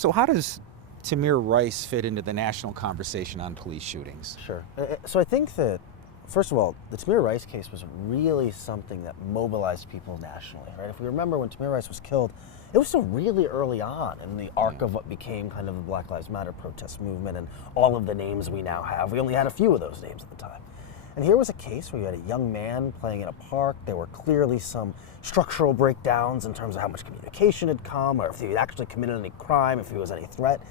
So how does Tamir Rice fit into the national conversation on police shootings? Sure. So I think that, first of all, the Tamir Rice case was really something that mobilized people nationally, right? If we remember when Tamir Rice was killed, it was still really early on in the arc of what became kind of the Black Lives Matter protest movement and all of the names we now have. We only had a few of those names at the time. And here was a case where you had a young man playing in a park. There were clearly some structural breakdowns in terms of how much communication had come, or if he had actually committed any crime, if he was any threat.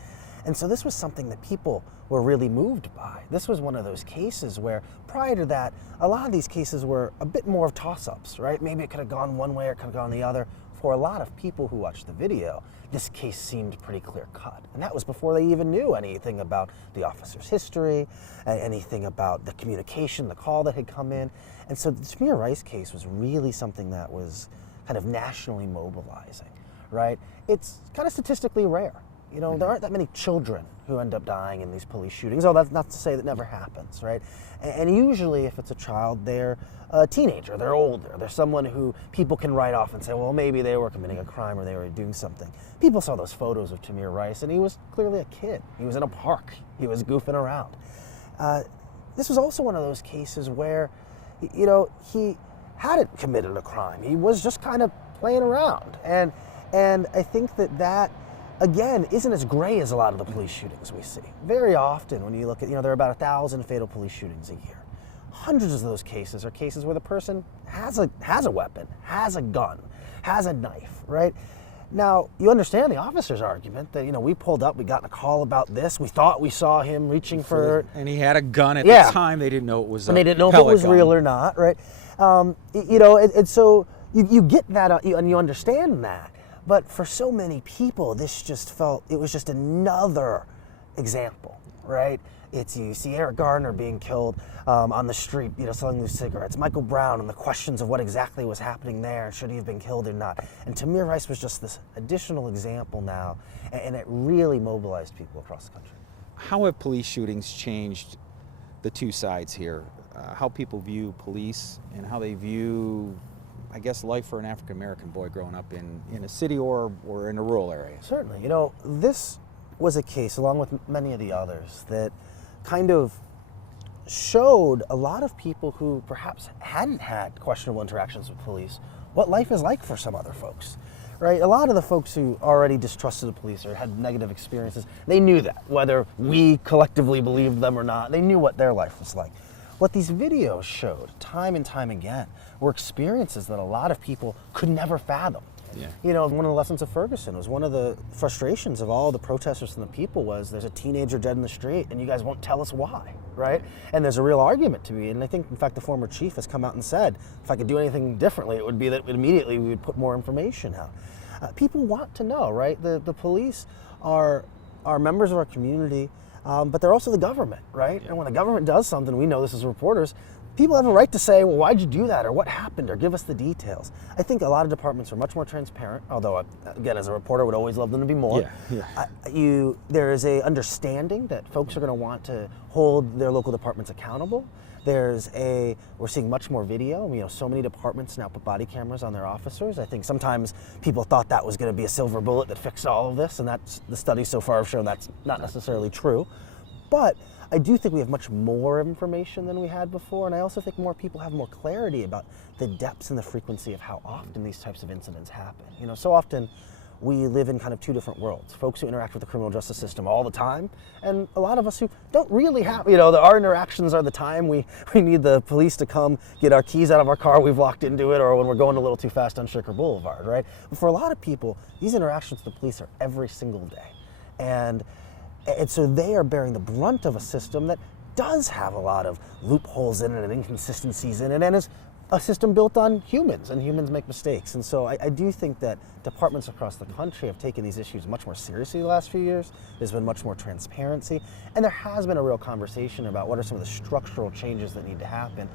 And so this was something that people were really moved by. This was one of those cases where, prior to that, a lot of these cases were a bit more of toss-ups, right? Maybe it could have gone one way or it could have gone the other. For a lot of people who watched the video, this case seemed pretty clear-cut. And that was before they even knew anything about the officer's history, anything about the communication, the call that had come in. And so the Tamir Rice case was really something that was kind of nationally mobilizing, right? It's kind of statistically rare. You know, there aren't that many children who end up dying in these police shootings. Oh, that's not to say that never happens, right? And usually if it's a child, they're a teenager, they're older, they're someone who people can write off and say, well, maybe they were committing a crime or they were doing something. People saw those photos of Tamir Rice and he was clearly a kid. He was in a park, he was goofing around. This was also one of those cases where, you know, he hadn't committed a crime. He was just kind of playing around. And I think that again, isn't as gray as a lot of the police shootings we see. Very often when you look at, you know, there are about 1,000 fatal police shootings a year. Hundreds of those cases are cases where the person has a weapon, has a gun, has a knife, right? Now, you understand the officer's argument that, you know, we pulled up, we got a call about this, we thought we saw him reaching for... And he had a gun at the time, they didn't know it was a pellet gun. And they didn't know if it was real or not, right? You know, and so you get that and you understand that. But for so many people, this just felt, it was just another example, right? You see Eric Garner being killed on the street, you know, selling loose cigarettes. Michael Brown and the questions of what exactly was happening there, and should he have been killed or not. And Tamir Rice was just this additional example now, and it really mobilized people across the country. How have police shootings changed the two sides here? How people view police and how they view, I guess, life for an African-American boy growing up in a city or in a rural area? Certainly. You know, this was a case, along with many of the others, that kind of showed a lot of people who perhaps hadn't had questionable interactions with police what life is like for some other folks, right? A lot of the folks who already distrusted the police or had negative experiences, they knew that, whether we collectively believed them or not, they knew what their life was like. What these videos showed time and time again were experiences that a lot of people could never fathom. Yeah. You know, one of the lessons of Ferguson was one of the frustrations of all the protesters and the people was there's a teenager dead in the street and you guys won't tell us why, right? And there's a real argument to be, and I think, in fact, the former chief has come out and said, if I could do anything differently, it would be that immediately we would put more information out. People want to know, right? The police are members of our community, but they're also the government, right? And when the government does something, we know this as reporters, people have a right to say, well, why'd you do that, or what happened, or give us the details. I think a lot of departments are much more transparent, although, again, as a reporter, I would always love them to be more. There is a understanding that folks are going to want to hold their local departments accountable. We're seeing much more video. You know, so many departments now put body cameras on their officers. I think sometimes people thought that was going to be a silver bullet that fixed all of this, and that's, the studies so far have shown that's not necessarily true. But I do think we have much more information than we had before, and I also think more people have more clarity about the depths and the frequency of how often these types of incidents happen. You know, so often we live in kind of two different worlds. Folks who interact with the criminal justice system all the time, and a lot of us who don't really have, you know, our interactions are the time we need the police to come get our keys out of our car, we've locked into it, or when we're going a little too fast on Shaker Boulevard, right? But for a lot of people, these interactions with the police are every single day. And so they are bearing the brunt of a system that does have a lot of loopholes in it and inconsistencies in it, and is a system built on humans, and humans make mistakes. And so I do think that departments across the country have taken these issues much more seriously the last few years. There's been much more transparency, and there has been a real conversation about what are some of the structural changes that need to happen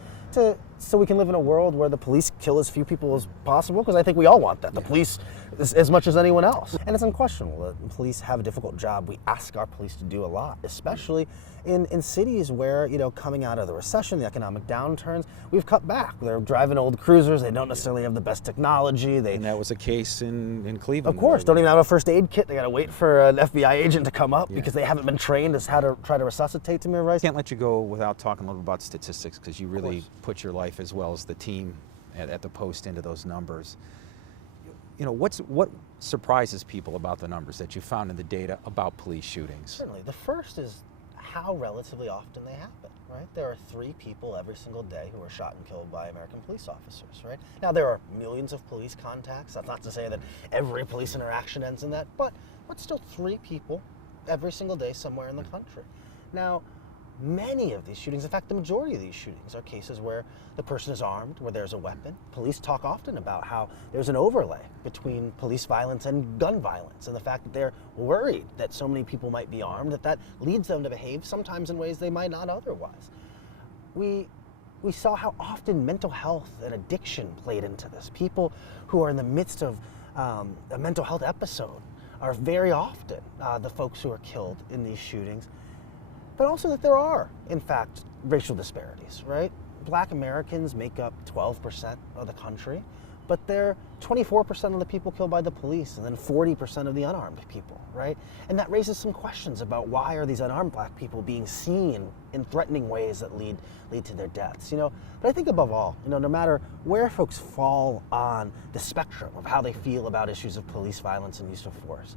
so we can live in a world where the police kill as few people as possible, because I think we all want that. The police as much as anyone else. And it's unquestionable that police have a difficult job. We ask our police to do a lot, especially in cities where, coming out of the recession, the economic downturns, we've cut back. They're driving old cruisers. They don't necessarily have the best technology. And that was a case in Cleveland. Of course, don't even have a first aid kit. They got to wait for an FBI agent to come up because they haven't been trained as how to try to resuscitate Tamir Rice. Can't let you go without talking a little about statistics, because you really put your life as well as the team at the Post into those numbers. What surprises people about the numbers that you found in the data about police shootings? Certainly. The first is how relatively often they happen, right? There are 3 people every single day who are shot and killed by American police officers, right? Now, there are millions of police contacts. That's not to say that every police interaction ends in that, but still 3 people every single day somewhere in the country. Now, many of these shootings, in fact, the majority of these shootings are cases where the person is armed, where there's a weapon. Police talk often about how there's an overlay between police violence and gun violence, and the fact that they're worried that so many people might be armed, that leads them to behave sometimes in ways they might not otherwise. We saw how often mental health and addiction played into this. People who are in the midst of a mental health episode are very often the folks who are killed in these shootings. But also that there are, in fact, racial disparities, right? Black Americans make up 12% of the country, but they're 24% of the people killed by the police, and then 40% of the unarmed people, right? And that raises some questions about why are these unarmed black people being seen in threatening ways that lead to their deaths, But I think above all, no matter where folks fall on the spectrum of how they feel about issues of police violence and use of force,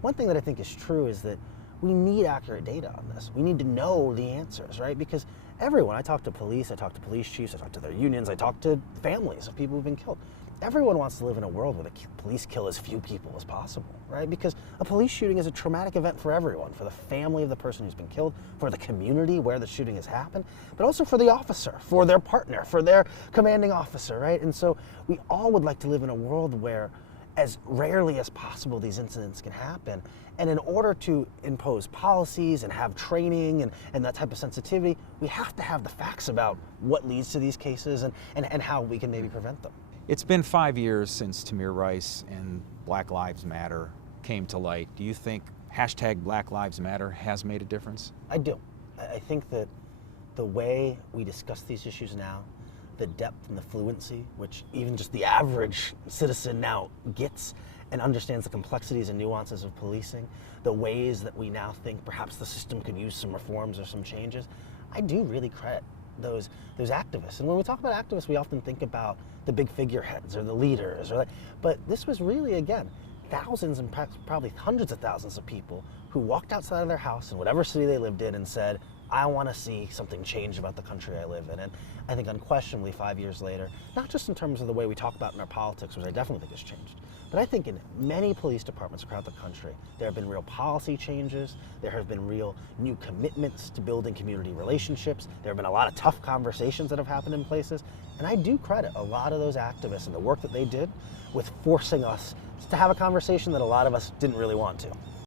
one thing that I think is true is that we need accurate data on this. We need to know the answers, right? Because everyone, I talk to police, I talk to police chiefs, I talk to their unions, I talk to families of people who've been killed. Everyone wants to live in a world where the police kill as few people as possible, right? Because a police shooting is a traumatic event for everyone, for the family of the person who's been killed, for the community where the shooting has happened, but also for the officer, for their partner, for their commanding officer, right? And so we all would like to live in a world where as rarely as possible these incidents can happen. And in order to impose policies and have training and that type of sensitivity, we have to have the facts about what leads to these cases and how we can maybe prevent them. It's been 5 years since Tamir Rice and Black Lives Matter came to light. Do you think hashtag Black Lives Matter has made a difference? I do. I think that the way we discuss these issues now, the depth and the fluency, which even just the average citizen now gets and understands the complexities and nuances of policing, the ways that we now think perhaps the system could use some reforms or some changes, I do really credit those activists. And when we talk about activists, we often think about the big figureheads or the leaders, but this was really, again, thousands and probably hundreds of thousands of people who walked outside of their house in whatever city they lived in and said, I want to see something change about the country I live in. And I think unquestionably 5 years later, not just in terms of the way we talk about in our politics, which I definitely think has changed, but I think in many police departments across the country, there have been real policy changes, there have been real new commitments to building community relationships, there have been a lot of tough conversations that have happened in places, and I do credit a lot of those activists and the work that they did with forcing us to have a conversation that a lot of us didn't really want to.